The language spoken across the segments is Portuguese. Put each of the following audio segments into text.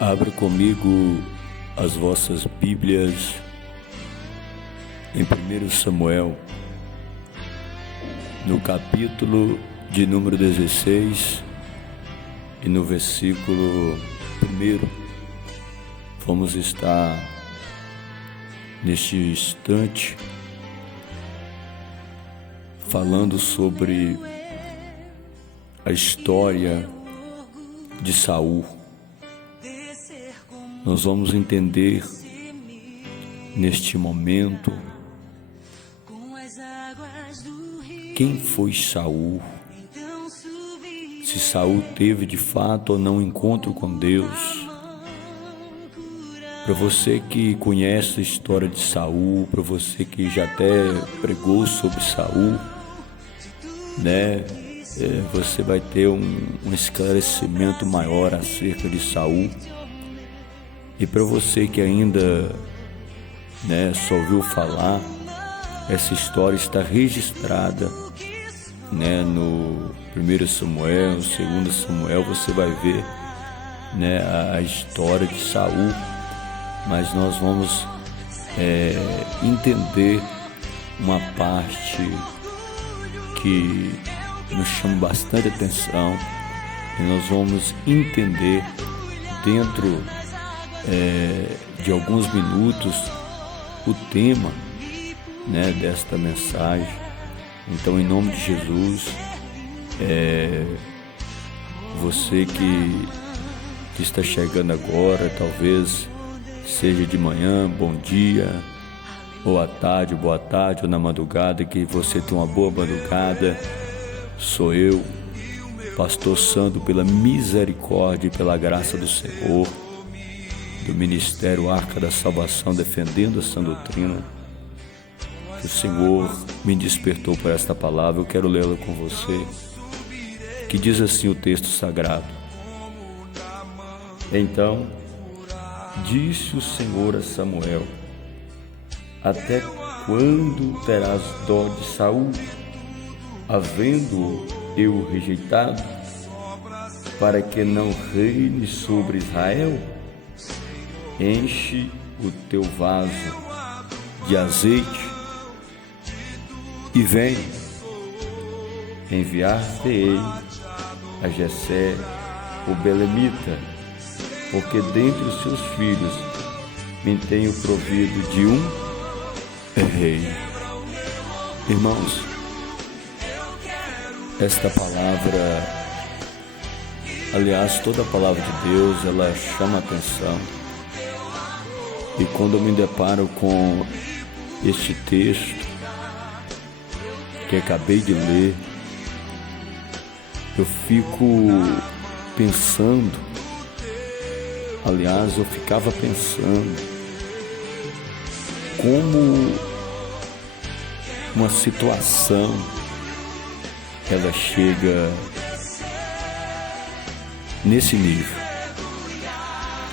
Abra comigo as vossas Bíblias em 1 Samuel, no capítulo de número 16 e no versículo 1. Vamos estar neste instante falando sobre a história de Saul. Nós vamos entender neste momento quem foi Saul, se Saul teve de fato ou não encontro com Deus. Para você que conhece a história de Saul, para você que já até pregou sobre Saul, você vai ter um esclarecimento maior acerca de Saul. E para você que ainda só ouviu falar, essa história está registrada no 1 Samuel, 2 Samuel, você vai ver a história de Saul, mas nós vamos entender uma parte que nos chama bastante atenção, e nós vamos entender dentro de alguns minutos o tema desta mensagem. Então, em nome de Jesus, você que está chegando agora, talvez seja de manhã, bom dia, ou à tarde, boa tarde, ou na madrugada, que você tenha uma boa madrugada. Sou eu, Pastor Sandro, pela misericórdia e pela graça do Senhor, do Ministério Arca da Salvação, defendendo essa doutrina, que o Senhor me despertou para esta palavra. Eu quero lê-la com você, que diz assim o texto sagrado: Então disse o Senhor a Samuel: Até quando terás dó de Saul, havendo eu rejeitado, para que não reine sobre Israel? Enche o teu vaso de azeite e vem, enviar-te-ei a Jessé o belemita, porque dentre os seus filhos me tenho provido de um rei. Irmãos, esta palavra, aliás, toda a palavra de Deus, ela chama a atenção. E quando eu me deparo com este texto que acabei de ler, eu fico pensando, aliás, eu ficava pensando como uma situação ela chega nesse nível.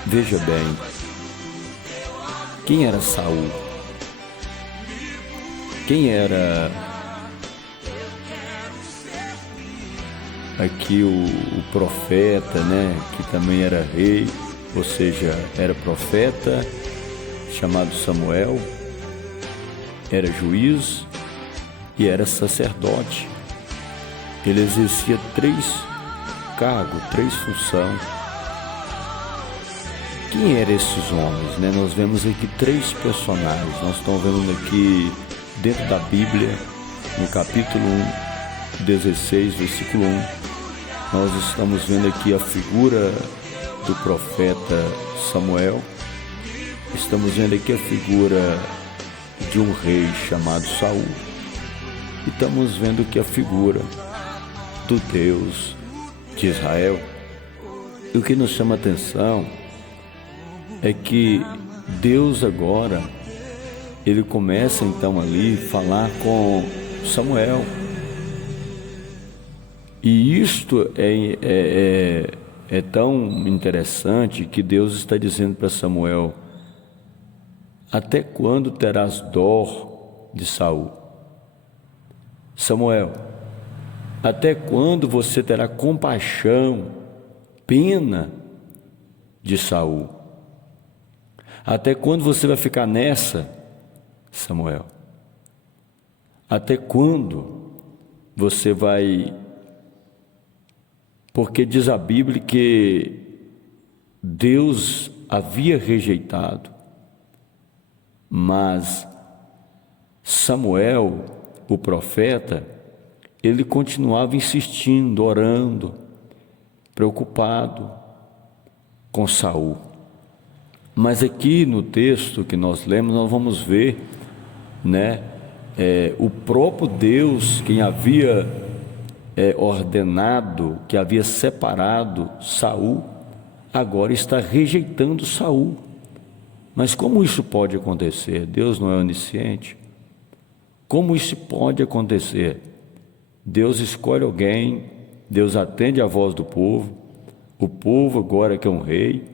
Veja bem, quem era Saul? Quem era aqui o profeta, que também era rei, ou seja, era profeta, chamado Samuel, era juiz e era sacerdote. Ele exercia 3 cargos, 3 funções. Quem eram esses homens? Nós vemos aqui 3 personagens. Nós estamos vendo aqui dentro da Bíblia, no capítulo 1, 16, versículo 1. Nós estamos vendo aqui a figura do profeta Samuel. Estamos vendo aqui a figura de um rei chamado Saul. E estamos vendo aqui a figura do Deus de Israel. E o que nos chama a atenção é que Deus agora, ele começa então ali a falar com Samuel. E isto é tão interessante que Deus está dizendo para Samuel: até quando terás dó de Saul? Samuel, até quando você terá compaixão, pena de Saul. Até quando você vai ficar nessa, Samuel? Até quando você vai... Porque diz a Bíblia que Deus havia rejeitado, mas Samuel, o profeta, ele continuava insistindo, orando, preocupado com Saul. Mas aqui no texto que nós lemos, nós vamos ver, o próprio Deus, quem havia ordenado, que havia separado Saul, agora está rejeitando Saul. Mas como isso pode acontecer? Deus não é onisciente? Como isso pode acontecer? Deus escolhe alguém, Deus atende à voz do povo, o povo agora quer um rei,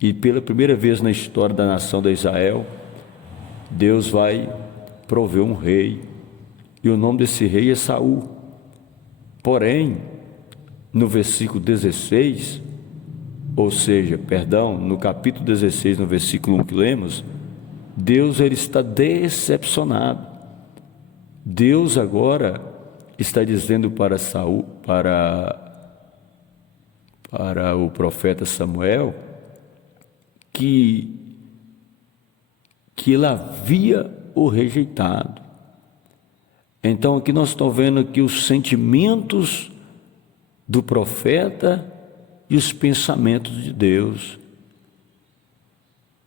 e pela primeira vez na história da nação de Israel, Deus vai prover um rei, e o nome desse rei é Saul. Porém, no versículo 16, no capítulo 16, no versículo 1 que lemos, Deus ele está decepcionado. Deus agora está dizendo para Saul, para o profeta Samuel, que ele havia o rejeitado. Então aqui nós estamos vendo aqui os sentimentos do profeta e os pensamentos de Deus.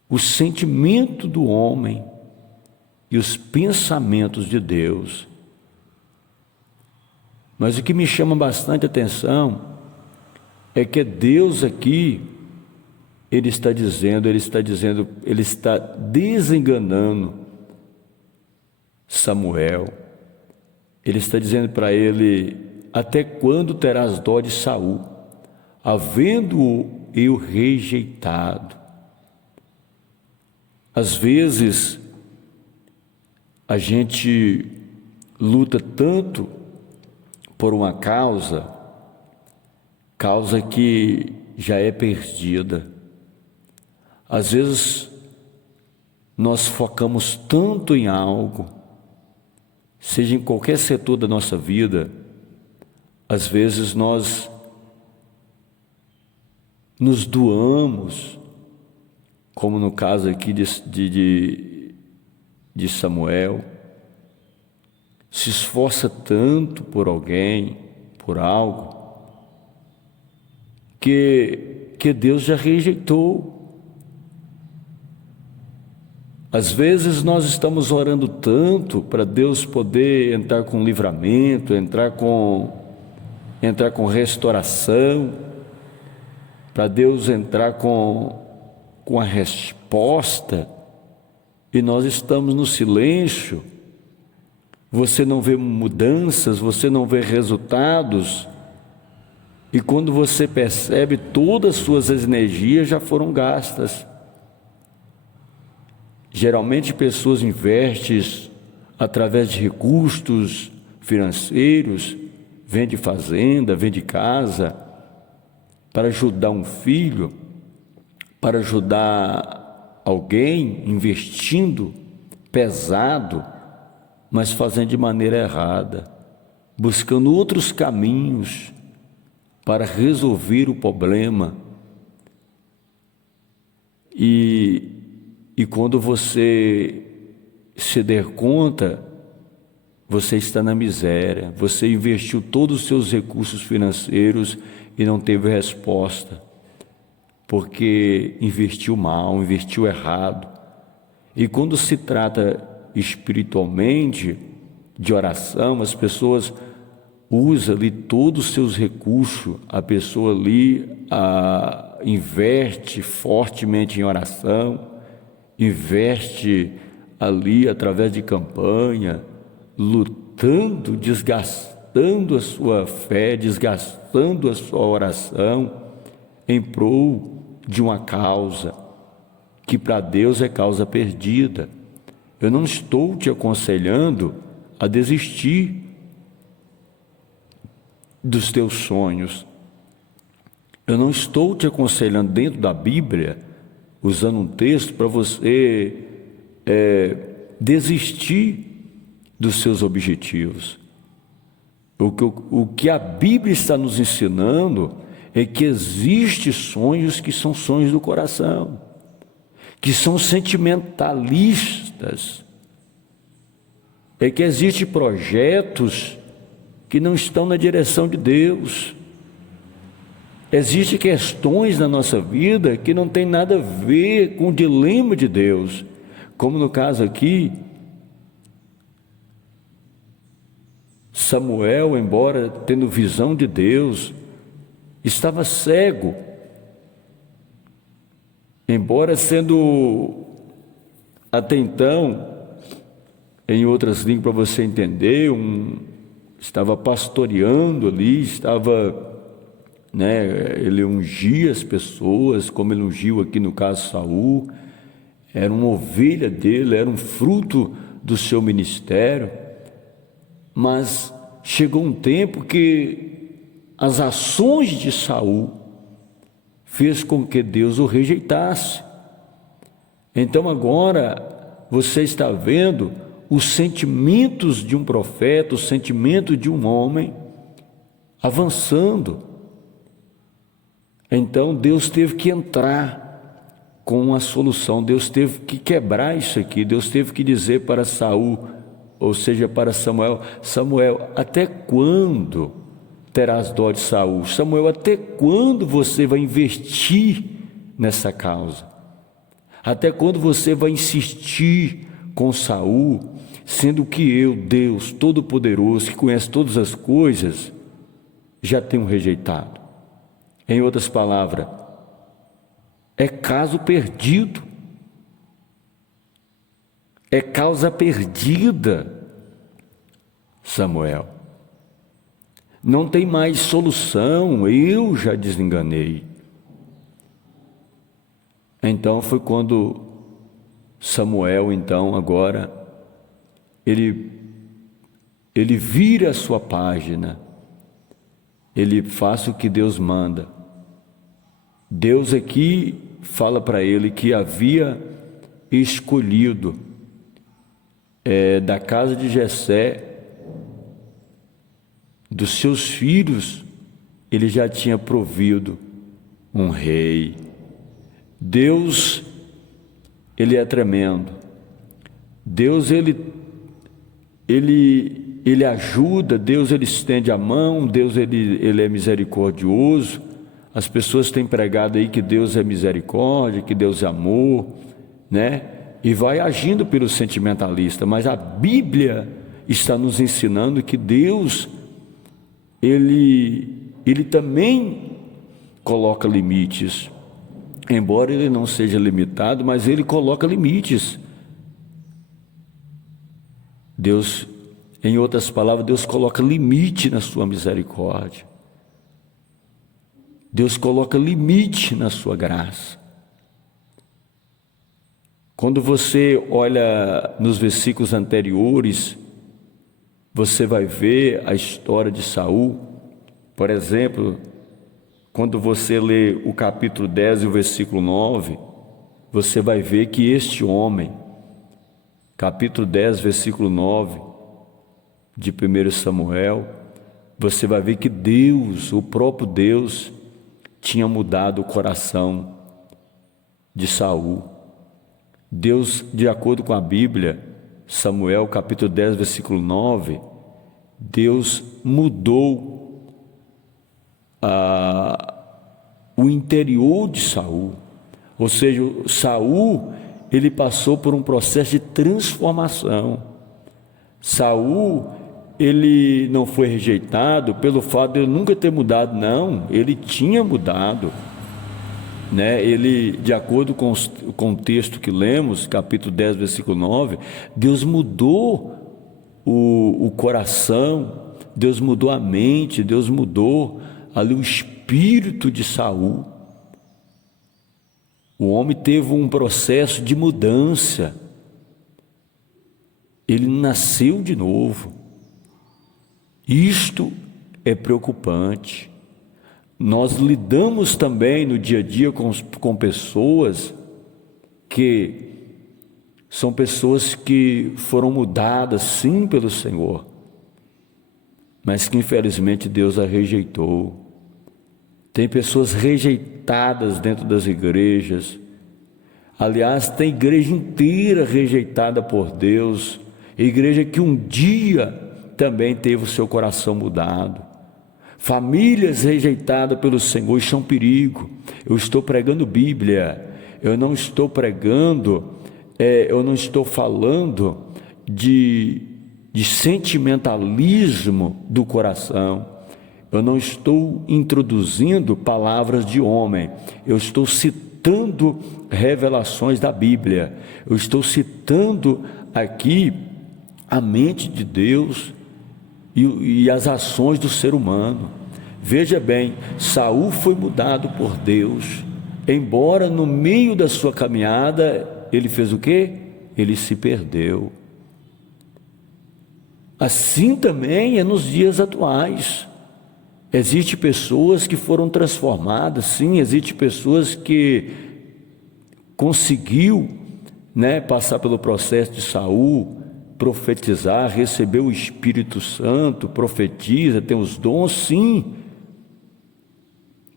O sentimento do homem e os pensamentos de Deus. Mas o que me chama bastante atenção é que Deus aqui, Ele está desenganando Samuel. Ele está dizendo para ele: até quando terás dó de Saul, havendo-o eu rejeitado? Às vezes, a gente luta tanto por uma causa que já é perdida. Às vezes, nós focamos tanto em algo, seja em qualquer setor da nossa vida, às vezes nós nos doamos, como no caso aqui de Samuel, se esforça tanto por alguém, por algo, que Deus já rejeitou. Às vezes nós estamos orando tanto para Deus poder entrar com livramento, entrar com restauração, para Deus entrar com a resposta, e nós estamos no silêncio. Você não vê mudanças, você não vê resultados, e quando você percebe, todas as suas energias já foram gastas. Geralmente pessoas investem através de recursos financeiros, vende fazenda, vende casa, para ajudar um filho, para ajudar alguém, investindo pesado, mas fazendo de maneira errada, buscando outros caminhos para resolver o problema. E quando você se der conta, você está na miséria, você investiu todos os seus recursos financeiros e não teve resposta, porque investiu mal, investiu errado. E quando se trata espiritualmente de oração, as pessoas usam ali todos os seus recursos, a pessoa ali investe fortemente em oração, investe ali através de campanha, lutando, desgastando a sua fé, desgastando a sua oração em prol de uma causa que para Deus é causa perdida. Eu não estou te aconselhando a desistir dos teus sonhos. Eu não estou te aconselhando dentro da Bíblia, usando um texto para você desistir dos seus objetivos. O que a Bíblia está nos ensinando é que existem sonhos que são sonhos do coração, que são sentimentalistas, é que existem projetos que não estão na direção de Deus. Existem questões na nossa vida que não tem nada a ver com o dilema de Deus, como no caso aqui, Samuel, embora tendo visão de Deus, estava cego, embora sendo até então, em outras línguas para você entender, estava pastoreando ali, ele ungia as pessoas, como ele ungiu aqui no caso Saul, era uma ovelha dele, era um fruto do seu ministério, mas chegou um tempo que as ações de Saul fez com que Deus o rejeitasse. Então agora você está vendo os sentimentos de um profeta, os sentimentos de um homem avançando. Então Deus teve que entrar com a solução, Deus teve que quebrar isso aqui, Deus teve que dizer para Saul, ou seja, para Samuel: Samuel, até quando terás dó de Saul? Samuel, até quando você vai investir nessa causa? Até quando você vai insistir com Saul, sendo que eu, Deus Todo-Poderoso, que conhece todas as coisas, já tenho rejeitado? Em outras palavras, é caso perdido, é causa perdida, Samuel. Não tem mais solução, eu já desenganei. Então foi quando Samuel, então agora, ele vira a sua página, ele faz o que Deus manda. Deus aqui fala para ele que havia escolhido da casa de Jessé, dos seus filhos, ele já tinha provido um rei. Deus, ele é tremendo. Deus, ele ajuda, Deus, ele estende a mão, Deus, ele é misericordioso. As pessoas têm pregado aí que Deus é misericórdia, que Deus é amor, né? E vai agindo pelo sentimentalista, mas a Bíblia está nos ensinando que Deus, ele também coloca limites, embora ele não seja limitado, mas ele coloca limites. Deus, em outras palavras, Deus coloca limite na sua misericórdia. Deus coloca limite na sua graça. Quando você olha nos versículos anteriores, você vai ver a história de Saul. Por exemplo, quando você lê o capítulo 10 e o versículo 9, você vai ver que este homem, capítulo 10, versículo 9 de 1 Samuel, você vai ver que Deus, o próprio Deus, tinha mudado o coração de Saul. Deus, de acordo com a Bíblia, Samuel capítulo 10, versículo 9, Deus mudou o interior de Saul. Ou seja, Saul, ele passou por um processo de transformação. Saul, ele não foi rejeitado pelo fato de ele nunca ter mudado, não, ele tinha mudado, né? Ele, de acordo com o texto que lemos, capítulo 10, versículo 9, Deus mudou o coração, Deus mudou a mente, Deus mudou ali o espírito de Saul. O homem teve um processo de mudança, ele nasceu de novo. Isto é preocupante. nós lidamos também no dia a dia com pessoas que são pessoas que foram mudadas sim pelo Senhor, mas que infelizmente Deus a rejeitou. Tem pessoas rejeitadas dentro das igrejas. Aliás, tem igreja inteira rejeitada por Deus, igreja que um dia também teve o seu coração mudado. Famílias rejeitadas pelo Senhor, isso é um perigo. Eu estou pregando Bíblia, eu não estou falando de sentimentalismo do coração. Eu não estou introduzindo palavras de homem, eu estou citando revelações da Bíblia, eu estou citando aqui a mente de Deus e as ações do ser humano. Veja bem, Saul foi mudado por Deus, embora no meio da sua caminhada, ele fez o quê? Ele se perdeu. Assim também é nos dias atuais. Existem pessoas que foram transformadas, sim, existem pessoas que conseguiu, passar pelo processo de Saul, profetizar, receber o Espírito Santo, profetiza, tem os dons, sim.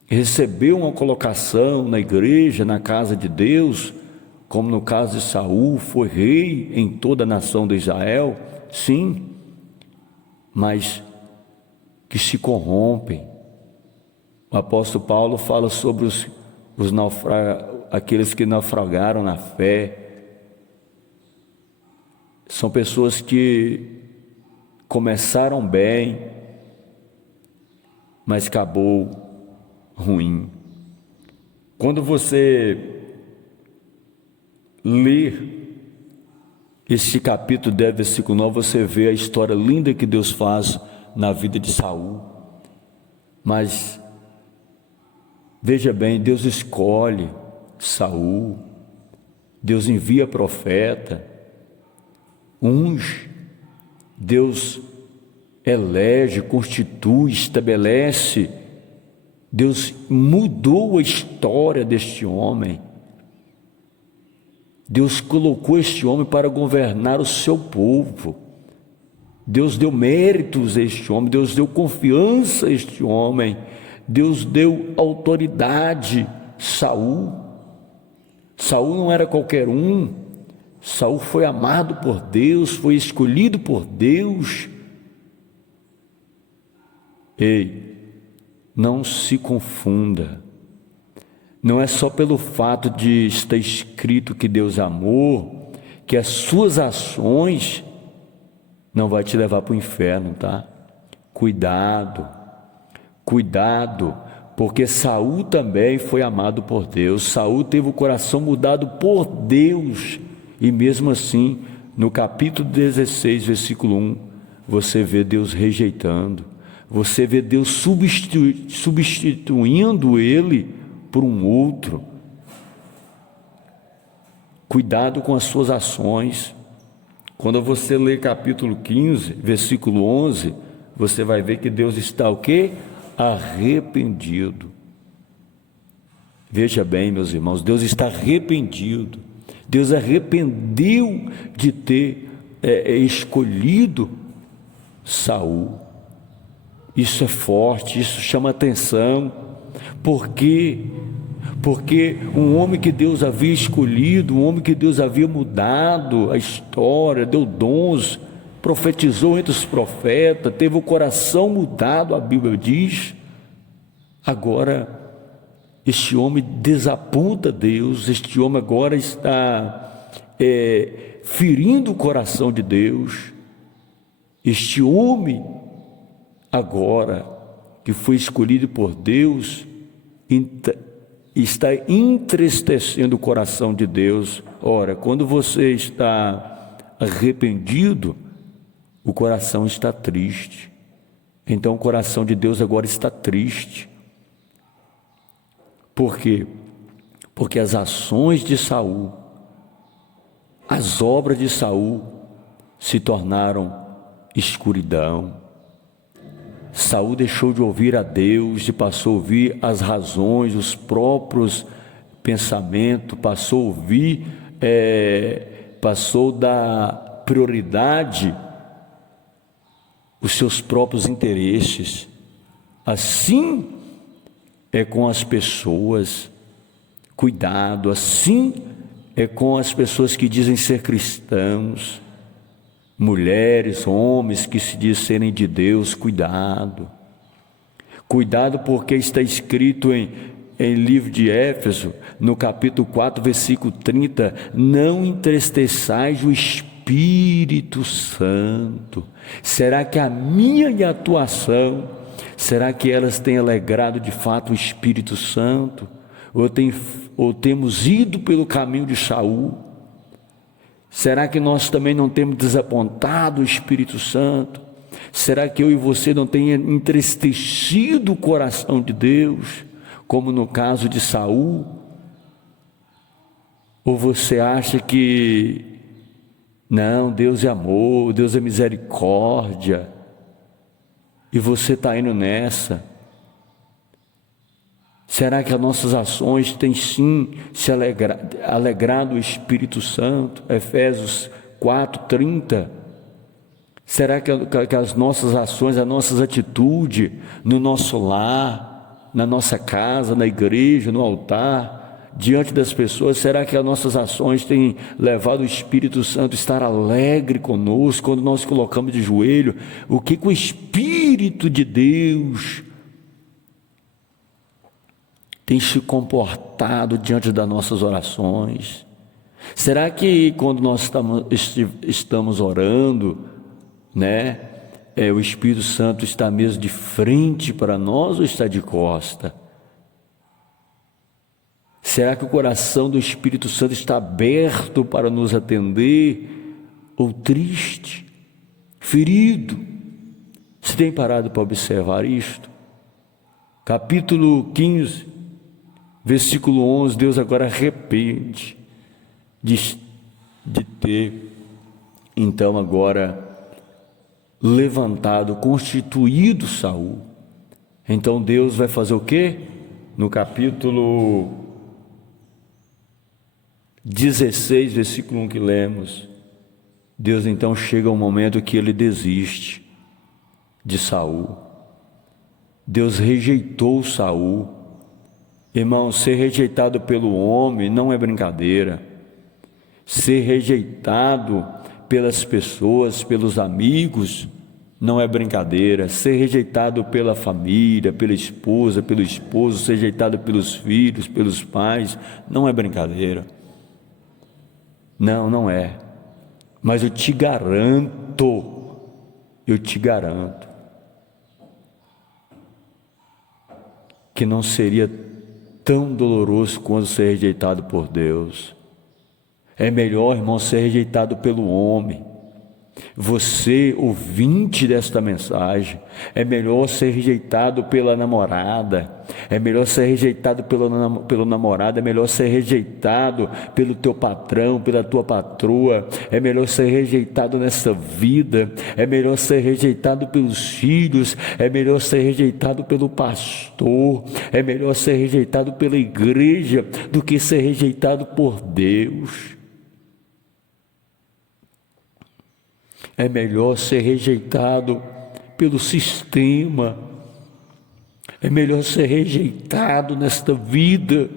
Recebeu uma colocação na igreja, na casa de Deus, como no caso de Saul, foi rei em toda a nação de Israel, sim, mas que se corrompem. O apóstolo Paulo fala sobre aqueles que naufragaram na fé. São pessoas que começaram bem, mas acabou ruim. Quando você lê este capítulo 10, versículo 9, você vê a história linda que Deus faz na vida de Saul. Mas veja bem, Deus escolhe Saul, Deus envia profeta, unge, Deus elege, constitui, estabelece. Deus mudou a história deste homem. Deus colocou este homem para governar o seu povo. Deus deu méritos a este homem, Deus deu confiança a este homem, Deus deu autoridade. Saul não era qualquer um. Saul foi amado por Deus, foi escolhido por Deus. Ei, não se confunda. Não é só pelo fato de estar escrito que Deus amou, que as suas ações não vai te levar para o inferno, tá? Cuidado, porque Saul também foi amado por Deus. Saul teve o coração mudado por Deus, e mesmo assim, no capítulo 16, versículo 1, você vê Deus rejeitando, você vê Deus substituindo ele por um outro. Cuidado com as suas ações. Quando você lê capítulo 15, versículo 11, você vai ver que Deus está o quê? Arrependido. Veja bem, meus irmãos, Deus está arrependido. Deus arrependeu de ter escolhido Saul. Isso é forte, isso chama atenção. Por quê? Porque um homem que Deus havia escolhido, um homem que Deus havia mudado a história, deu dons, profetizou entre os profetas, teve o coração mudado, a Bíblia diz. Agora, este homem desaponta Deus, este homem agora está ferindo o coração de Deus. Este homem, agora, que foi escolhido por Deus, está entristecendo o coração de Deus. Ora, quando você está arrependido, o coração está triste. Então o coração de Deus agora está triste. Por quê? Porque as ações de Saul, as obras de Saul se tornaram escuridão. Saul deixou de ouvir a Deus e passou a ouvir as razões, os próprios pensamentos, passou a ouvir, passou a dar prioridade os seus próprios interesses. Assim é com as pessoas, cuidado, assim é com as pessoas que dizem ser cristãos, mulheres, homens que se dizem serem de Deus, cuidado. Cuidado, porque está escrito em livro de Éfeso, no capítulo 4, versículo 30, não entristeçais o Espírito Santo. Será que a minha e a tua ação, será que elas têm alegrado de fato o Espírito Santo? Ou temos ido pelo caminho de Saul? Será que nós também não temos desapontado o Espírito Santo? Será que eu e você não temos entristecido o coração de Deus, como no caso de Saul? Ou você acha que não, Deus é amor, Deus é misericórdia, e você está indo nessa? Será que as nossas ações têm sim se alegrado o Espírito Santo? Efésios 4:30. Será que as nossas ações, as nossas atitudes no nosso lar, na nossa casa, na igreja, no altar, diante das pessoas, será que as nossas ações têm levado o Espírito Santo a estar alegre conosco quando nós colocamos de joelho? O que o Espírito de Deus tem se comportado diante das nossas orações? Será que quando nós estamos orando, o Espírito Santo está mesmo de frente para nós ou está de costa? Será que o coração do Espírito Santo está aberto para nos atender, ou triste, ferido? Você tem parado para observar isto? Capítulo 15, versículo 11, Deus agora arrepende de ter, então, agora levantado, constituído Saul. Então Deus vai fazer o quê? No capítulo 16, versículo 1 que lemos, Deus então chega a um momento que ele desiste de Saul. Deus rejeitou Saul. Irmão, ser rejeitado pelo homem não é brincadeira. Ser rejeitado pelas pessoas, pelos amigos, não é brincadeira. Ser rejeitado pela família, pela esposa, pelo esposo, ser rejeitado pelos filhos, pelos pais, não é brincadeira. Não, não é. Mas eu te garanto, que não seria tão doloroso quanto ser rejeitado por Deus. É melhor, irmão, ser rejeitado pelo homem. Você, ouvinte desta mensagem, é melhor ser rejeitado pela namorada, é melhor ser rejeitado pelo namorado, é melhor ser rejeitado pelo teu patrão, pela tua patroa, é melhor ser rejeitado nessa vida, é melhor ser rejeitado pelos filhos, é melhor ser rejeitado pelo pastor, é melhor ser rejeitado pela igreja do que ser rejeitado por Deus. É melhor ser rejeitado pelo sistema, é melhor ser rejeitado nesta vida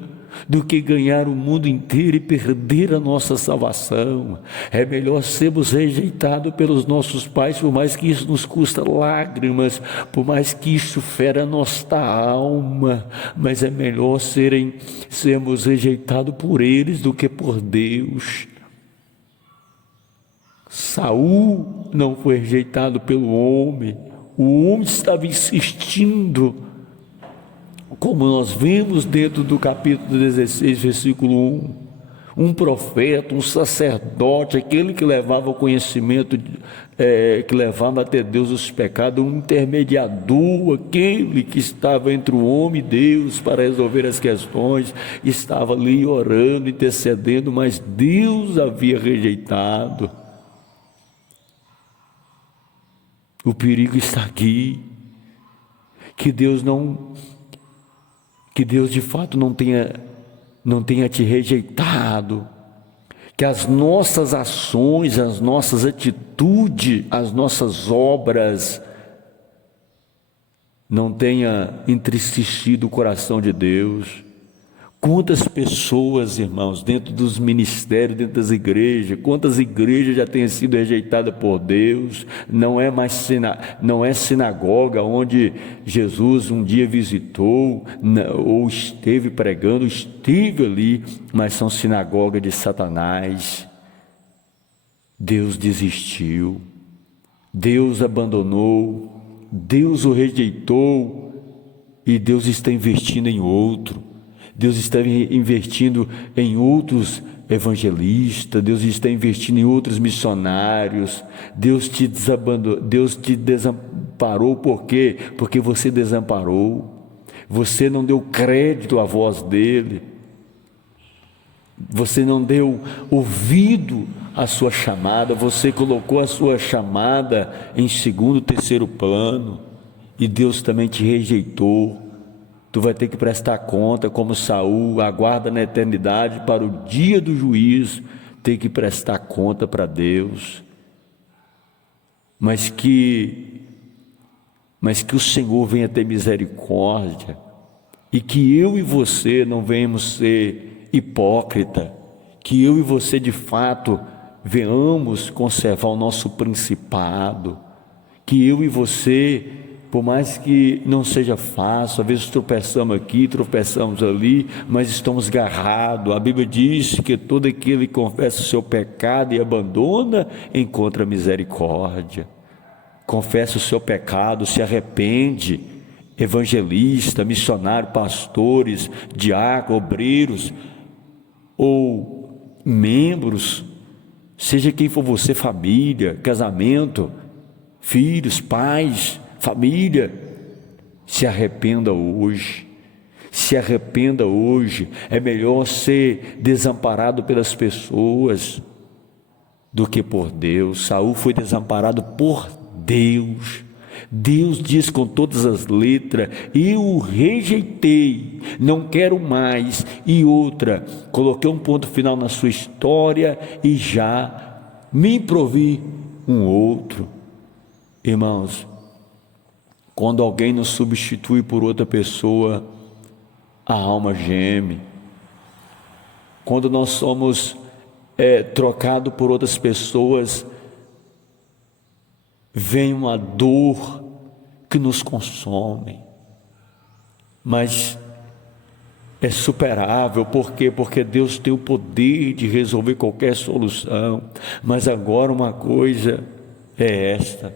do que ganhar o mundo inteiro e perder a nossa salvação. É melhor sermos rejeitados pelos nossos pais, por mais que isso nos custa lágrimas, por mais que isso fera a nossa alma, mas é melhor sermos rejeitados por eles do que por Deus. Saul não foi rejeitado pelo homem, o homem estava insistindo, como nós vemos dentro do capítulo 16, versículo 1, um profeta, um sacerdote, aquele que levava o conhecimento, que levava até Deus os pecados, um intermediador, aquele que estava entre o homem e Deus para resolver as questões, estava ali orando, intercedendo, mas Deus havia rejeitado. O perigo está aqui. que Deus de fato não tenha te rejeitado, que as nossas ações, as nossas atitudes, as nossas obras não tenha entristecido o coração de Deus. Quantas pessoas, irmãos, dentro dos ministérios, dentro das igrejas, quantas igrejas já têm sido rejeitadas por Deus, não é sinagoga onde Jesus um dia visitou, ou esteve pregando, esteve ali, mas são sinagoga de Satanás. Deus desistiu, Deus abandonou, Deus o rejeitou, e Deus está investindo em outro. Deus está investindo em outros evangelistas, Deus está investindo em outros missionários. Deus te desamparou, por quê? Porque você desamparou, você não deu crédito à voz dele, você não deu ouvido à sua chamada, você colocou a sua chamada em segundo, terceiro plano, e Deus também te rejeitou. Tu vai ter que prestar conta, como Saul, aguarda na eternidade para o dia do juízo, ter que prestar conta para Deus. Mas que o Senhor venha ter misericórdia, e que eu e você não venhamos ser hipócrita, que eu e você de fato venhamos conservar o nosso principado, que eu e você, por mais que não seja fácil, às vezes tropeçamos aqui, tropeçamos ali, mas estamos agarrados. A Bíblia diz que todo aquele que confessa o seu pecado e abandona, encontra misericórdia. Confessa o seu pecado, se arrepende, evangelista, missionário, pastores, diáconos, obreiros, ou membros, seja quem for você, família, casamento, filhos, pais, família, se arrependa hoje, se arrependa hoje. É melhor ser desamparado pelas pessoas do que por Deus. Saul foi desamparado por Deus. Deus diz com todas as letras: eu o rejeitei, não quero mais. E outra, coloquei um ponto final na sua história e já me provi um outro. Irmãos, quando alguém nos substitui por outra pessoa, a alma geme. Quando nós somos trocados por outras pessoas, vem uma dor que nos consome, mas é superável. Por quê? Porque Deus tem o poder de resolver qualquer solução. Mas agora uma coisa é esta: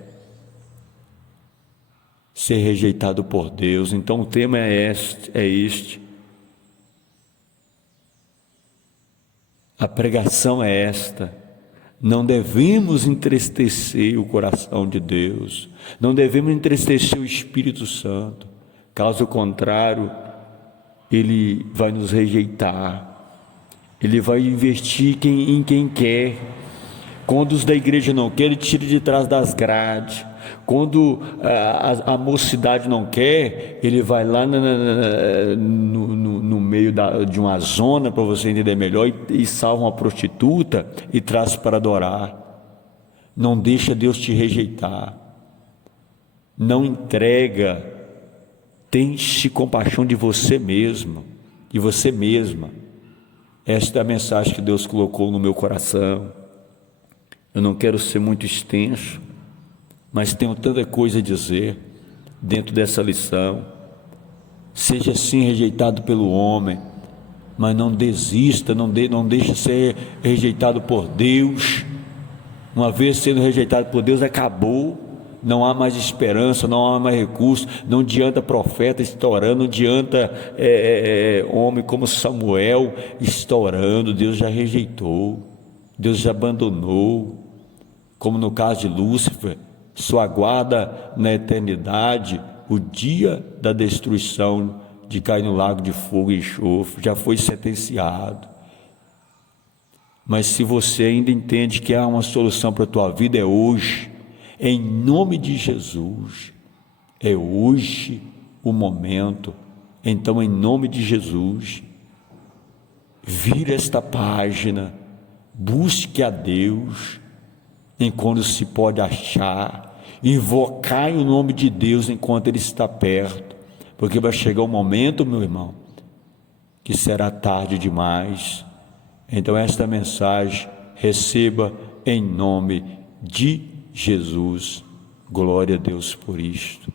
ser rejeitado por Deus. Então o tema é este. A pregação é esta: não devemos entristecer o coração de Deus, não devemos entristecer o Espírito Santo, caso contrário, Ele vai nos rejeitar, Ele vai investir em quem quer. Quando os da igreja não querem, Ele tira de trás das grades. Quando a mocidade não quer, Ele vai lá no meio de uma zona, para você entender melhor, e salva uma prostituta e traz para adorar. Não deixa Deus te rejeitar, não entrega, tem-se compaixão de você mesmo, de você mesma. Esta é a mensagem que Deus colocou no meu coração. Eu não quero ser muito extenso, mas tenho tanta coisa a dizer dentro dessa lição. Seja sim rejeitado pelo homem, mas não desista, não deixe ser rejeitado por Deus. Uma vez sendo rejeitado por Deus, acabou, não há mais esperança, não há mais recurso. Não adianta profeta estourando, não adianta homem como Samuel estourando. Deus já rejeitou, Deus já abandonou. Como no caso de Lúcifer, só aguarda na eternidade o dia da destruição, de cair no lago de fogo e enxofre. Já foi sentenciado. Mas se você ainda entende que há uma solução para a tua vida, é hoje, em nome de Jesus. É hoje o momento. Então, em nome de Jesus, vira esta página, busque a Deus enquanto se pode achar, invocai o nome de Deus enquanto Ele está perto, porque vai chegar um momento, meu irmão, que será tarde demais. Então esta mensagem receba em nome de Jesus. Glória a Deus por isto.